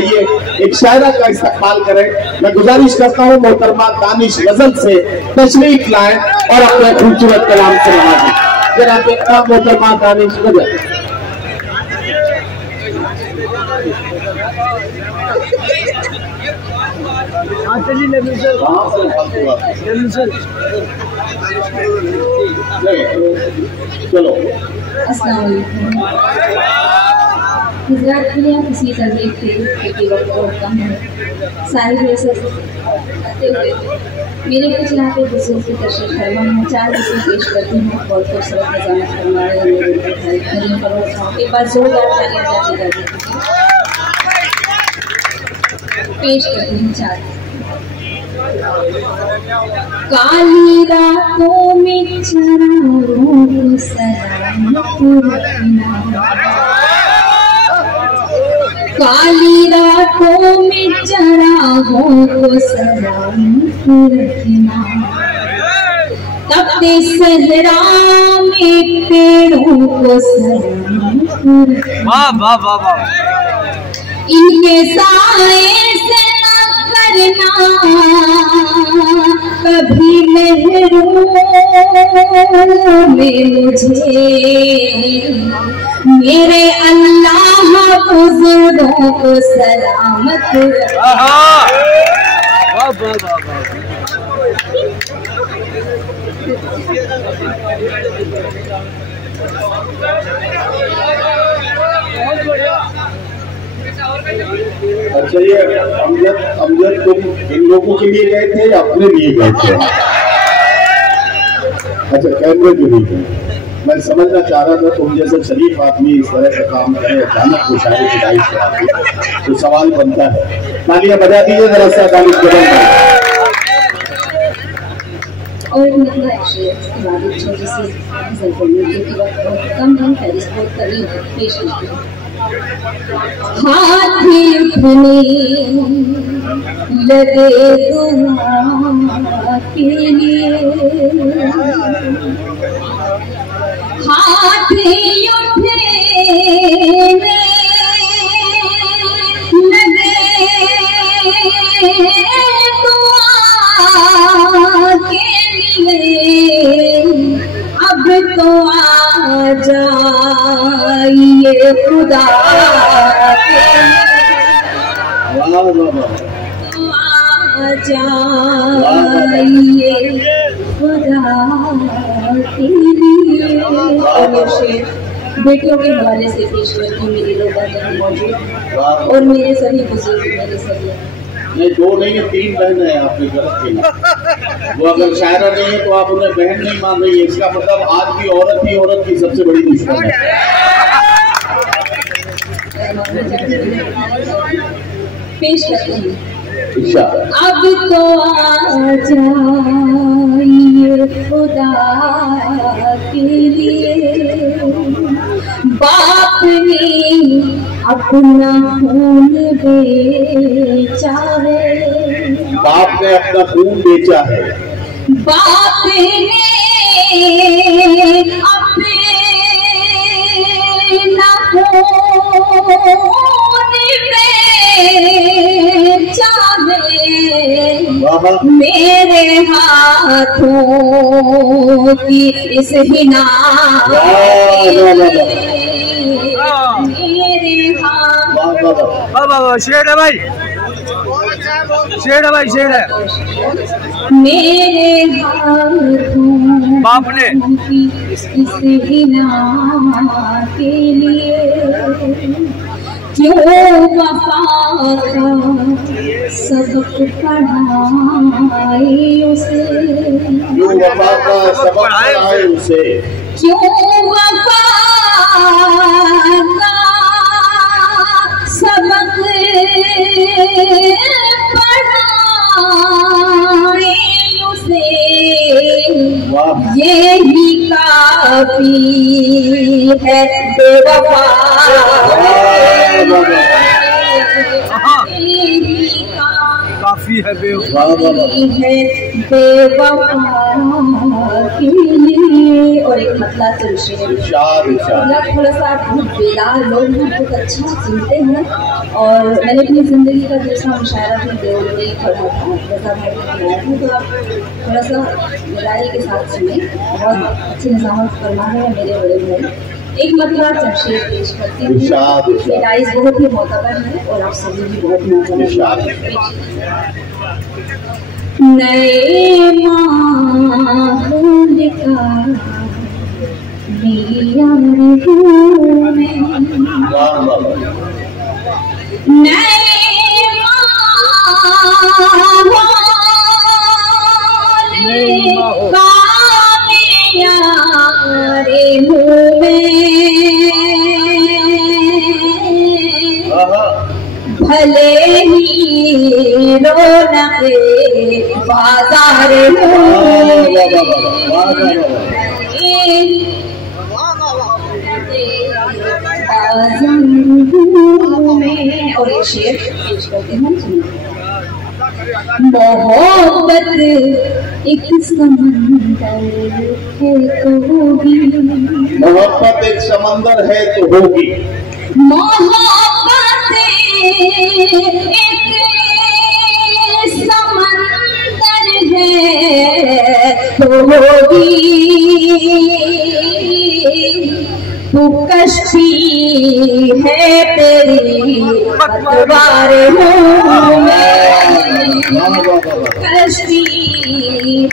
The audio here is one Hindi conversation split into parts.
आइए एक शायरा का इस्तेमाल करें। मैं गुजारिश करता हूँ मोहतरमा दानिश गजल से तशरीफ लाएं और अपने खूबसूरत कलाम से नवाजें। जरा देखता मोहतरमा दानिश गजल। चलो गुजरात के लिए किसी तकलीफ थे क्योंकि वक्त बहुत कम है। सारी वजह करते हुए मेरे कुछ यहाँ पे बुजुर्ग की तशरीफ फरमा है। 4 विषय पेश करती हूँ। बहुत खूबसूरत नजामत फरमा रहे हैं मेरे करीम फरोज। एक बार जोरदार तालियां जाती जाती पेश करती हूँ 4। काली रातों में चराओं सलामत रखना, काली रातों में चराओं को सलामत रखना, तपते सहरा में पेड़ों को सलामत रखना, इनके साए से करना कभी महरूम में मुझे, मेरे अल्लाह बुजुर्गों को सलामत अच्छा, ये अमजद तुम इन लोगों के लिए गए थे या अपने लिए गए थे? अच्छा, कैमरे के लिए गए। मैं समझना चाह रहा था तुम जैसे शरीफ आदमी इस तरह का काम करे, अचानक को शायरी की दाई से आती तो सवाल बनता है। तालियां बजा दीजिए जरा सा दानिश गजल में। और मतलब छोटी सी गजल बोलने की वक्त बहुत कम है, फहरिस्त बहुत करीब पेश करती हूँ। हाथी उठने लगे दुआ के लिए, हाथी उठने लगे दुआ के लिए, अब तो आ जाइए खुदा के जाइए खुदा के लिए। बेटियों के हवाले से पेश करती हूँ। मेरी लोग मौजूद और मेरे सभी बुजुर्ग, मेरे सभी नहीं, 2 नहीं है 3 बहन है आपके गलत की। वो अगर शायरा नहीं है तो आप उन्हें बहन नहीं मान रही है, इसका मतलब आज भी औरत ही औरत की सबसे बड़ी दुश्मन है। पेश करती हूँ। अब तो आ जाइए खुदा के लिए, बाप ने अपना खून बेचा है, बाप ने अपना खून बेचा है, बाप ने अपना खून बेचा है, मेरे हाथों की इस हिना, मेरे हाथ शेर है भाई, शेर है भाई, शेर है। मेरे हाथों बाप ने इस हिना के लिए क्यों वफा का सबक पढ़ाए उसे, क्यों वफा का सबक पढ़ाए उसे, क्यों वफा का सबक पढ़ाए उसे, यही काफी है बेवफा, काफी है बेवफा के लिए और एक मतला चलशेर। थोड़ा सा बेदार लोग हैं, बहुत अच्छा सुनते हैं। और मैंने अपनी ज़िंदगी का दूसरा मुशायरा भी देवल में पढ़ा था, रज़ा भाई ने बनाया था, तो आप थोड़ा सा गहराई के साथ सुने। बहुत अच्छी निज़ामत फरमा है मेरे बड़े भाई। एक मतला जमशेद पेश करती हूँ। राइज बहुत ही मोतबर है और आप सभी भी बहुत मोतबर हैं। नए माहौल का नया रूह में, नए माहौल का नया रूह में, भले ही रौनके बाजार में। और ये शेर पेश करते हैं। मोहब्बत एक समंदर है तो होगी, मोहब्बत एक समंदर है तो होगी, मोहब्बत एक समंदर है तो होगी, तू कश्ती है तेरी पतवार हूँ मैं, कश्ती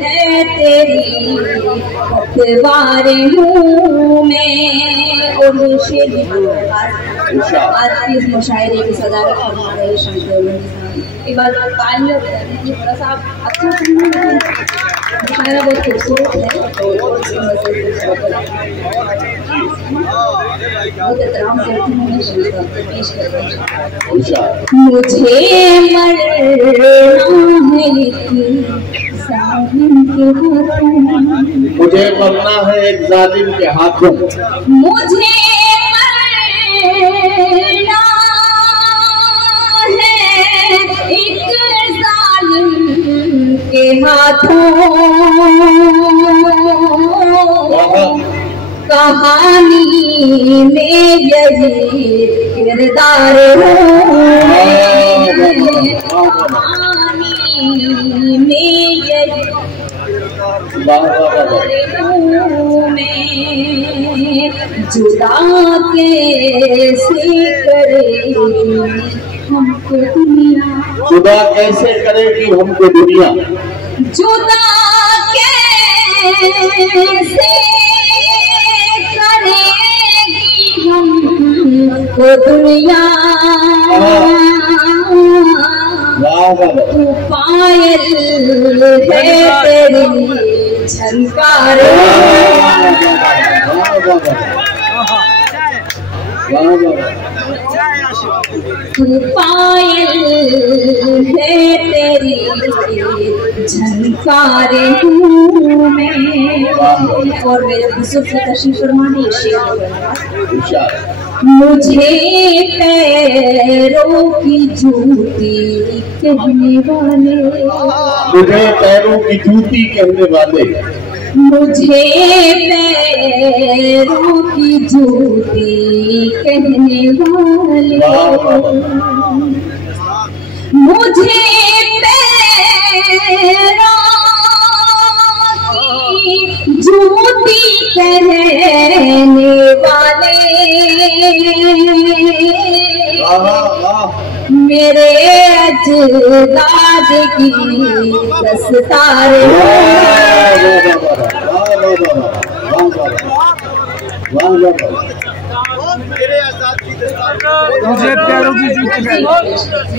है तेरी पतवार हूँ मैं। और आज की इस मुशायरे की सदारत फरमा रहे शंकर एक बार तालियां बजाने की, थोड़ा सा आप अच्छा सुनिए। मुशायरा बहुत खूबसूरत है और बहुत एहतराम करती हूँ शंकर पेश करते हैं। मुझे मरना है एक जालिम के हाथों, मुझे मरना है एक जालिम के हाथों, मुझे मरना है एक जालिम के हाथों, कहानी में यही किरदार हूँ, कहानी में यही जुदा कैसे करे हमको दुनिया, जुदा कैसे करेगी हमको दुनिया, जुदा कैसे करेगी हमको दुनिया। तू पायल है तेरी झनकार, तू पायल है तेरी झनकार हूँ मैं। और मेरे बुजुर्ग तशरीफ फरमाने शेर, मुझे पैरों की जूती कहने वाले, मुझे पैरों की जूती कहने वाले, मुझे पैरों की जूती कहने वाले, मुझे पैरों की जूती कहने वाले, मेरे अजदाद की दस्तार, मुझे पैरों की जूती,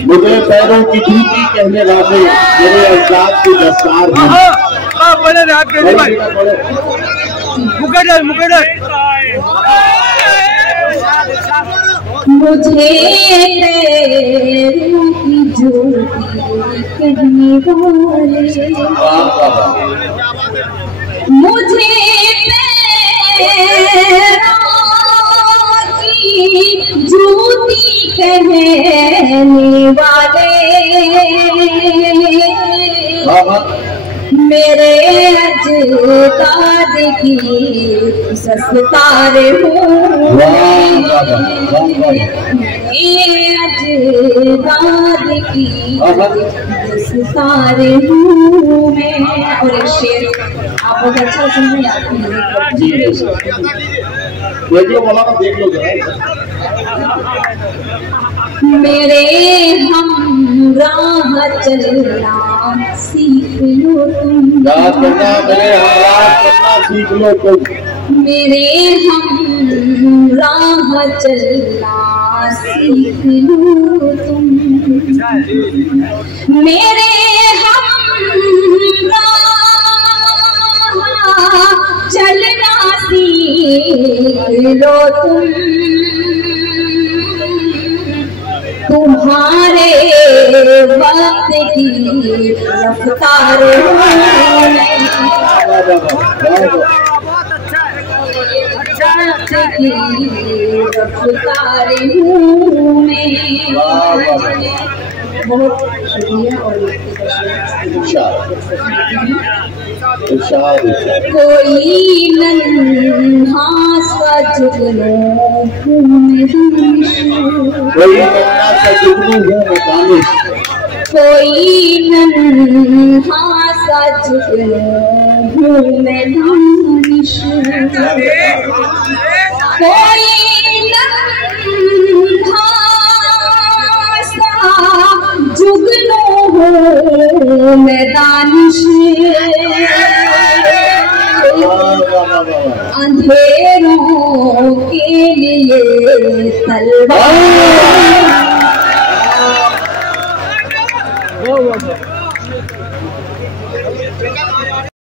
मुझे पैरों की जूती कहने वाले मेरे अजदाद की दस्तार है। बड़े रात के भाई मुकद्दर मुकद्दर, मुझे पैरों की जूती कहने वाले, मुझे पैरों की जूती कहने वाले, मेरे अजदाद की सस्तारे हूँ, मेरे अजदाद की सस्तारे हूँ मैं। और एक शेर आप बहुत अच्छा सुनिए, आपको देख लो बोला ना, देख लो जरा। मेरे हम राह चलना सीख लो तुम, याद करना मेरे हाथ करना सीख लो तुम, मेरे हम राह चलना सीख लो तुम, मेरे हम राह चलना सीख लो तुम, तुम्हारे वक्त की रफ्तार हूँ मैं, वक्त की रफ्तार हूँ मैं। बहुत शुक्रिया। और कोई नन्हा सा जुगनू हूँ मैं दानिश, कोई नन्हा सा जुगनू हूँ मैं दानिश, कोई नन्हा सा जुगनू हूँ मैं दानिश, अंधेरों के लिए तलवार।